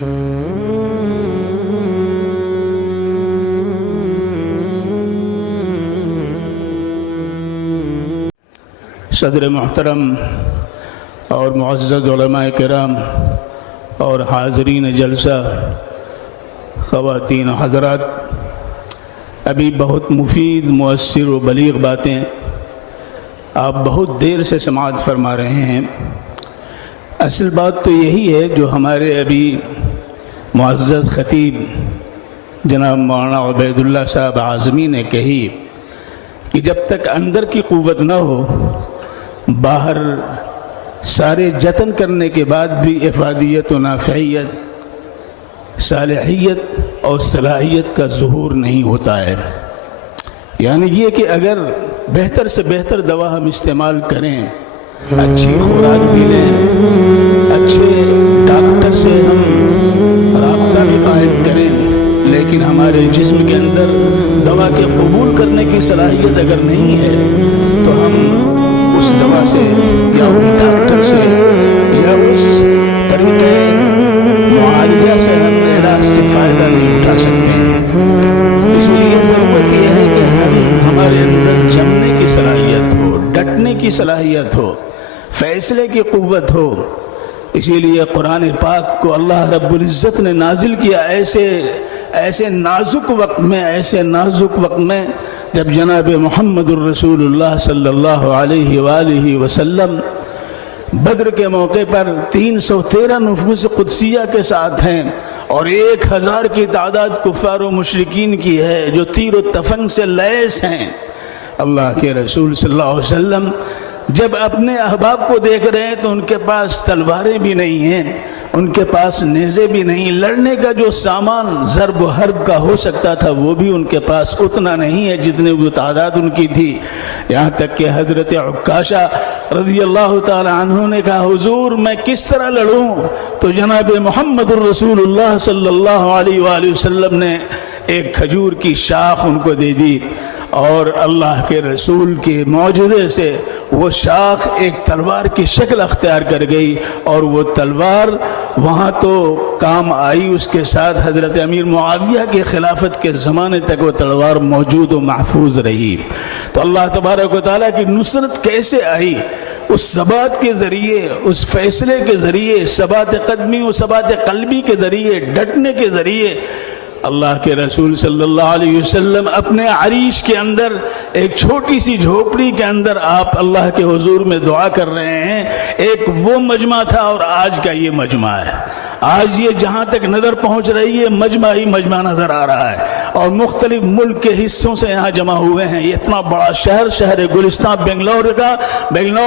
صدر محترم اور معزز علماء کرام اور حاضرین جلسہ، خواتین و حضرات، ابھی بہت مفید، مؤثر و بلیغ باتیں آپ بہت دیر سے سماعت فرما رہے ہیں۔ اصل بات تو یہی ہے جو ہمارے ابھی معزز خطیب جناب مولانا عبید اللہ صاحب اعظمی نے کہی کہ جب تک اندر کی قوت نہ ہو، باہر سارے جتن کرنے کے بعد بھی افادیت و نافعیت، صالحیت اور صلاحیت کا ظہور نہیں ہوتا ہے۔ یعنی یہ کہ اگر بہتر سے بہتر دوا ہم استعمال کریں، اچھی خوراک بھی لیں، اچھے ڈاکٹر سے ہم رابطہ بھی قائم کریں، لیکن ہمارے جسم کے اندر دوا کے قبول کرنے کی صلاحیت اگر نہیں ہے تو ہم اس دوا سے یا اس ڈاکٹر سے یا اس طریقے معالجہ سے ہم علاج سے فائدہ نہیں اٹھا سکتے ہیں۔ اس لیے ضرورت یہ ہے کہ ہمارے اندر جمنے کی صلاحیت ہو، ڈٹنے کی صلاحیت ہو، فیصلے کی قوت ہو۔ اسی لیے قرآن پاک کو اللہ رب العزت نے نازل کیا ایسے نازک وقت میں جب جناب محمد الرسول اللہ صلی اللہ علیہ وآلہ وسلم بدر کے موقع پر 313 نفوس قدسیہ کے ساتھ ہیں اور 1000 کی تعداد کفار و مشرکین کی ہے جو تیر و تفنگ سے لیس ہیں۔ اللہ کے رسول صلی اللہ علیہ وسلم جب اپنے احباب کو دیکھ رہے ہیں تو ان کے پاس تلواریں بھی نہیں ہیں، ان کے پاس نیزے بھی نہیں، لڑنے کا جو سامان ضرب و حرب کا ہو سکتا تھا وہ بھی ان کے پاس اتنا نہیں ہے جتنے وہ تعداد ان کی تھی۔ یہاں تک کہ حضرت عکاشہ رضی اللہ تعالی عنہ نے کہا حضور میں کس طرح لڑوں؟ تو جناب محمد الرسول اللہ صلی اللہ علیہ وآلہ وسلم نے ایک کھجور کی شاخ ان کو دے دی اور اللہ کے رسول کے معجزے سے وہ شاخ ایک تلوار کی شکل اختیار کر گئی اور وہ تلوار وہاں تو کام آئی، اس کے ساتھ حضرت امیر معاویہ کے خلافت کے زمانے تک وہ تلوار موجود و محفوظ رہی۔ تو اللہ تبارک و تعالیٰ کی نصرت کیسے آئی؟ اس ثبات کے ذریعے، اس فیصلے کے ذریعے، ثبات قدمی و ثبات قلبی کے ذریعے، ڈٹنے کے ذریعے۔ اللہ کے رسول صلی اللہ علیہ وسلم اپنے عریش کے اندر ایک چھوٹی سی جھوپڑی کے اندر آپ اللہ کے حضور میں دعا کر رہے ہیں۔ ایک وہ مجمع تھا اور آج کا یہ مجمع ہے۔ آج یہ جہاں تک نظر پہنچ رہی ہے مجمع ہی مجمع نظر آ رہا ہے اور مختلف ملک کے حصوں سے یہاں جمع ہوئے ہیں۔ یہ اتنا بڑا شہر گلستان بنگلور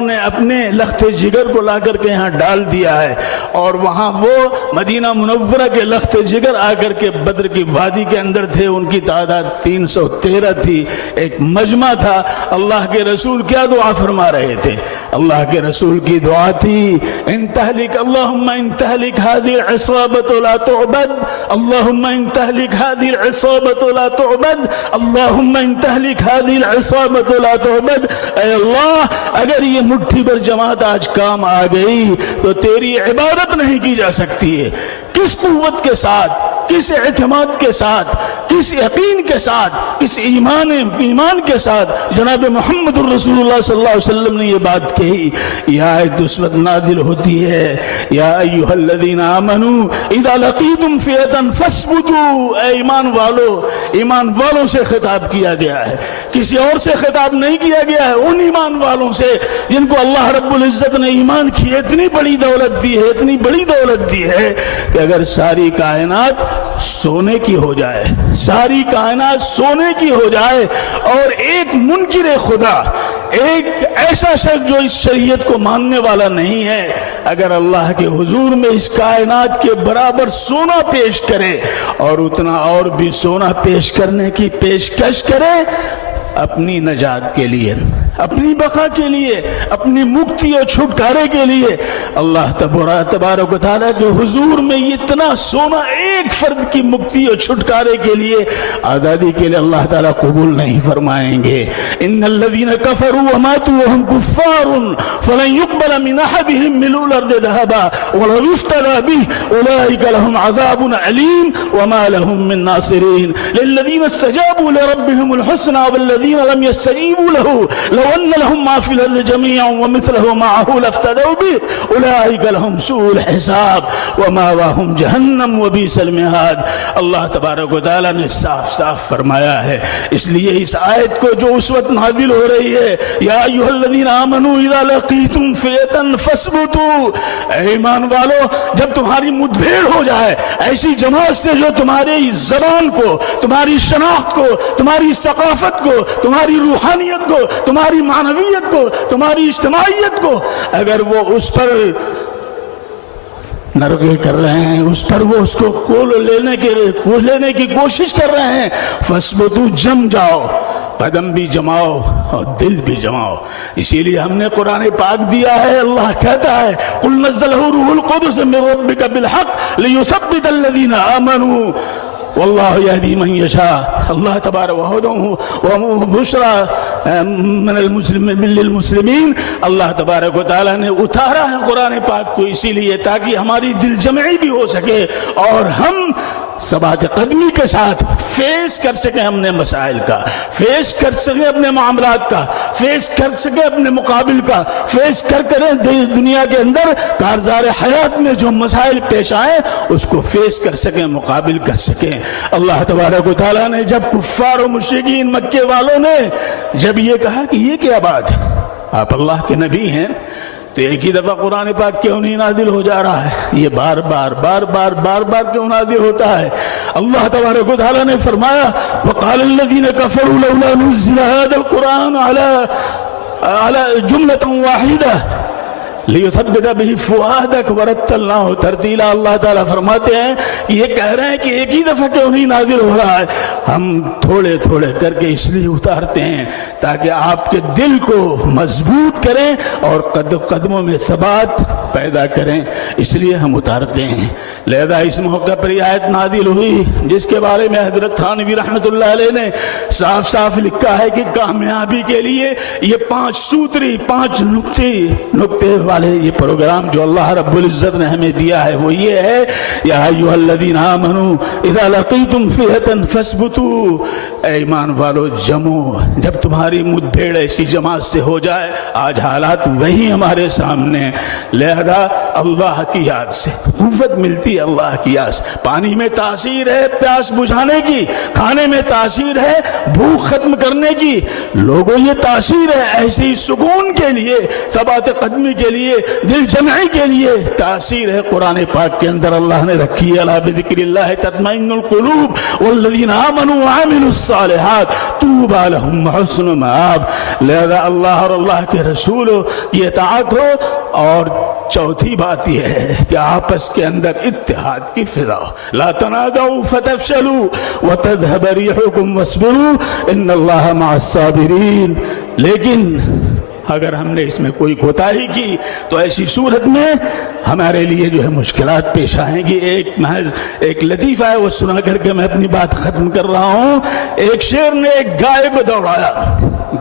نے اپنے لخت جگر کو لا کر کے یہاں ڈال دیا ہے اور وہاں وہ مدینہ منورہ کے لخت جگر آ کر کے بدر کی وادی کے اندر تھے، ان کی تعداد 313 تھی، ایک مجمع تھا۔ اللہ کے رسول کیا دعا فرما رہے تھے؟ اللہ کے رسول کی دعا تھی ان تہلک اللہم ان تہلک هذه العصابة لا تعبد، اللہم ان تہلک هذه العصابة لا تعبد، اللہم ان تہلک هذه العصابة لا تعبد۔ اے اللہ اگر یہ مٹھی بھر جماعت آج کام آ گئی تو تیری عبادت نہیں کی جا سکتی ہے۔ کس قوت کے ساتھ، کس اعتماد کے ساتھ، کس یقین کے ساتھ، کس ایمان کے ساتھ جناب محمد الرسول اللہ صلی اللہ علیہ وسلم نے یہ بات کہی۔ یہ آیت اس وقت نازل ہوتی ہے یا ایھا الذین آمنوا اذا لقیتم فئۃ فاثبتوا، اے ایمان والوں سے خطاب کیا گیا ہے، کسی اور سے خطاب نہیں کیا گیا ہے، ان ایمان والوں سے جن کو اللہ رب العزت نے ایمان کی اتنی بڑی دولت دی ہے، اتنی بڑی دولت دی ہے کہ اگر ساری کائنات سونے کی ہو جائے، ساری کائنات سونے کی ہو جائے اور ایک منکر خدا، ایک ایسا شخص جو اس شریعت کو ماننے والا نہیں ہے، اگر اللہ کے حضور میں اس کائنات کے برابر سونا پیش کرے اور اتنا اور بھی سونا پیش کرنے کی پیشکش کرے اپنی نجات کے لیے، اپنی بقا کے لیے، اپنی مکتی اور چھٹکارے کے لیے اللہ تبارک و تعالیٰ کے حضور میں اتنا سونا ایک فرد کی مکتی اور چھٹکارے کے لیے آزادی کے لیے اللہ تعالیٰ قبول نہیں فرمائیں گے۔ ان الذین کفروا وماتوا وهم کفار فلن يقبل من احدهم ملء الارض ذهبا ولو افتدى به اولئک لهم عذاب علیم وما لهم من ناصرین للذین استجابوا لربهم الحسنى والذین لم يستجیبوا له لو ان لهم ما في الارض جميعا ومثله معه لافتدوا به اولئک لهم سوء الحساب ومأواهم جہنم وبئس المہاد۔ اللہ تبارک و تعالیٰ نے صاف صاف فرمایا ہے، اس لیے اس آیت کو جو اس وقت نازل ہو رہی ہے، یا ایھا الذین آمنوا اذا لقیتم فئۃ فاثبتوا، اے ایمان والو جب تمہاری مدبھیڑ ہو جائے ایسی جماعت سے جو تمہاری زبان کو، تمہاری شناخت کو، تمہاری ثقافت کو، تمہاری روحانیت کو، تمہاری معنویت کو، تمہاری اجتماعیت کو، اگر وہ اس پر نرغے کر رہے ہیں، اس پر وہ اس کو کھول لینے کی کوشش کر رہے ہیں، فَاثْبُتُوا، جم جاؤ، قدم بھی جماؤ اور دل بھی جماؤ۔ اسی لیے ہم نے قرآن پاک دیا ہے، اللہ کہتا ہے قُلْ نَزَّلَهُ روح القدس من ربك بالحق ليثبت الذين آمنوا واللہ یہدی من یشاء۔ اللہ تبارک وبشرى من للمسلمین، اللہ تبارک و تعالیٰ نے اتارا ہے قرآن پاک کو اسی لیے تاکہ ہماری دل جمعی بھی ہو سکے اور ہم ثبات قدمی کے ساتھ فیس کر سکیں اپنے مسائل کا، فیس کر سکیں اپنے معاملات کا، فیس کر سکیں اپنے مقابل کا، فیس کریں دنیا کے اندر کارزار حیات میں جو مسائل پیش آئیں اس کو فیس کر سکیں، مقابل کر سکیں۔ اللہ تبارک و تعالیٰ نے جب کفار و مشرکین مکے والوں نے جب یہ کہا کہ یہ کیا بات، آپ اللہ کے نبی ہیں تو ایک ہی دفعہ قرآن پاک کیوں نہیں نازل ہو جا رہا ہے، یہ بار بار کیوں نازل ہوتا ہے؟ اللہ تبارک و تعالیٰ نے فرمایا وقال الذين كفروا لولا نزل هذا القرآن على جملة واحدة لِيُثَبِّتَ بِهِ فُؤَادَكَ وَرَتَّلْنَاهُ تَرْتِيلًا۔ اللہ تعالیٰ فرماتے ہیں یہ کہہ رہے ہیں کہ ایک ہی دفعہ کیوں نہیں نازل ہو رہا ہے، ہم تھوڑے تھوڑے کر کے اس لیے اتارتے ہیں تاکہ آپ کے دل کو مضبوط کریں اور قدموں میں ثبات پیدا کریں، اس لیے ہم اتارتے ہیں۔ لہذا اس موقع پر یہ آیت نازل ہوئی جس کے بارے میں حضرت تھانوی رحمۃ اللہ علیہ نے صاف صاف لکھا ہے کہ کامیابی کے لیے یہ 5 سوتری 5 نقطے والے یہ پروگرام جو اللہ رب العزت نے ہمیں دیا ہے وہ یہ ہے، یا ایھا الذین آمنوا اذا لقیتم فئۃ فاثبتوا، اے ایمان والو جمو، جب تمہاری مدبھیڑ ایسی جماعت سے ہو جائے، آج حالات وہی ہمارے سامنے، لہذا اللہ کی یاد سے قوت ملتی ہے، اللہ کی یاد سے۔ پانی میں تاثیر ہے پیاس بجھانے کی، کھانے میں تاثیر ہے بھوک ختم کرنے کی، لوگوں یہ تاثیر ہے ایسے ہی سکون کے لیے، ثبات قدمی کے لیے، دل جمعی کے لیے تاثیر ہے قرآن پاک کے اندر اللہ نے رکھی ہے۔ الا بذکر اللہ تطمئن القلوب والذین آمنوا وعملوا الصالحات طوبی لهم حسن مآب۔ لہذا اللہ اور اللہ کے رسول یہ اطاعت ہو، اور چوتھی بات یہ ہے کہ آپس کے اندر اتحاد کی فضا ہو۔ لا تنازعوا فتفشلوا وتذهب ريحكم واصبروا ان اللہ مع الصابرین۔ لیکن اگر ہم نے اس میں کوئی کوتاہی کی تو ایسی صورت میں ہمارے لیے جو ہے مشکلات پیش آئیں گی۔ محض ایک لطیفہ ہے وہ سنا کر کے میں اپنی بات ختم کر رہا ہوں۔ ایک شیر نے ایک گائے کو دوڑایا،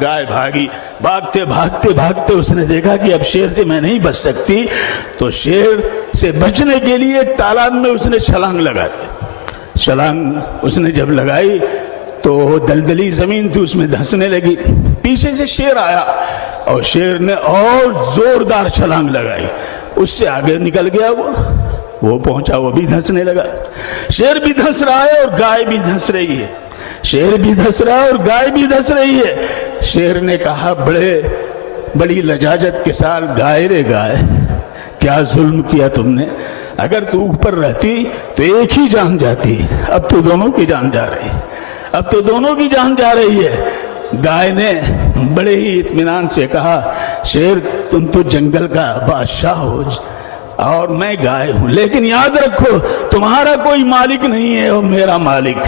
گائے بھاگی، بھاگتے اس نے دیکھا کہ اب شیر سے میں نہیں بچ سکتی، تو شیر سے بچنے کے لیے ایک تالاب میں اس نے چھلانگ لگائی۔ چھلانگ اس نے جب لگائی تو دلدلی زمین تھی، اس میں دھنسنے لگی، پیچھے سے شیر آیا اور شیر نے اور زوردار چھلانگ لگائی، اس سے آگے نکل گیا، وہ پہنچا، وہ بھی دھنسنے لگا۔ شیر بھی دھنس رہا ہے اور گائے بھی دھنس رہی ہے، شیر بھی دھنس رہا ہے اور گائے بھی دھنس رہی ہے۔ شیر نے کہا بڑی لجاجت کے ساتھ، گائے رے گائے، کیا ظلم کیا تم نے، اگر تو اوپر رہتی تو ایک ہی جان جاتی، اب تو دونوں کی جان جا رہی، اب تو دونوں کی جان جا رہی ہے۔ گائے نے بڑے ہی اطمینان سے کہا شیر تم تو جنگل کا بادشاہ ہو اور میں گائے ہوں، لیکن یاد رکھو تمہارا کوئی مالک نہیں ہے اور میرا مالک،